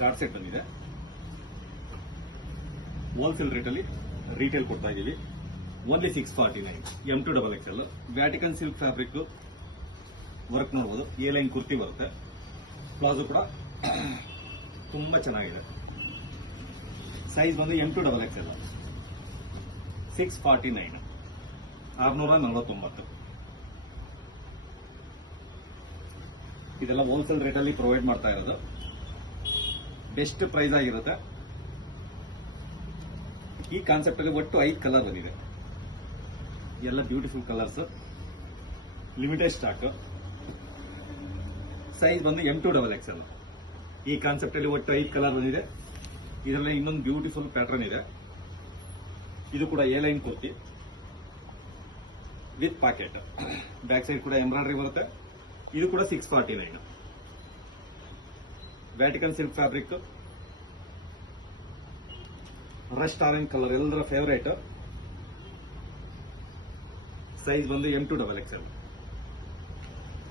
Card set ಬಂದಿದೆ. Wholesale ರೇಟಲ್ಲಿ retail ಕೊಡ್ತಾ ಇದೀವಿ. Only 649. M2XXL Vatican silk fabric work ನೋಡಬಹುದು. ಎ ಲೈನ್ ಕುರ್ತಿ ಬರುತ್ತೆ. ಪ್ಲಾಜೋ ಕೂಡ ತುಂಬಾ ಚೆನ್ನಾಗಿದೆ. ಸೈಜ್ ಬಂದು M2XXL 649 649. ಇದೆಲ್ಲ ಹೋಲ್ಸೇಲ್ ರೇಟಲ್ಲಿ ಪ್ರೊವೈಡ್ ಮಾಡ್ತಾ ಇರೋದು. ಬೆಸ್ಟ್ ಪ್ರೈಸ್ ಆಗಿರುತ್ತೆ. ಈ ಕಾನ್ಸೆಪ್ಟ್ ಅಲ್ಲಿ ಒಟ್ಟು 5 ಕಲರ್ ಬಂದಿದೆ. ಎಲ್ಲ beautiful colours, limited stock. Size ಬಂದು M2XXL. ಈ ಕಾನ್ಸೆಪ್ಟ್ ಅಲ್ಲಿ ಒಟ್ಟು 5 ಕಲರ್ ಬಂದಿದೆ. ಇದರಲ್ಲಿ ಇನ್ನೊಂದು ಬ್ಯೂಟಿಫುಲ್ ಪ್ಯಾಟರ್ನ್ ಇದೆ. ಇದು ಕೂಡ A line kurti with pocket. Back side ಕೂಡ ಎಂಬ್ರಾಯ್ಡರಿ ಬರುತ್ತೆ. ಇದು ಕೂಡ 649. Vatican silk fabric, rust orange colour, ಎಲ್ಲರ ಫೇವರೇಟ್. ಸೈಜ್ ಬಂದು M2XXL.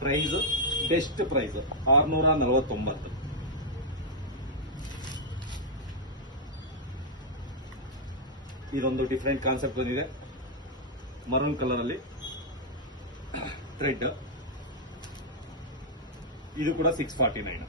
Price best price 649. ಇದೊಂದು ಡಿಫರೆಂಟ್ ಕಾನ್ಸೆಪ್ಟ್ ಬಂದಿದೆ. ಮರೂನ್ ಕಲರ್ ಅಲ್ಲಿ ಥ್ರೆಡ್. ಇದು ಕೂಡ 649.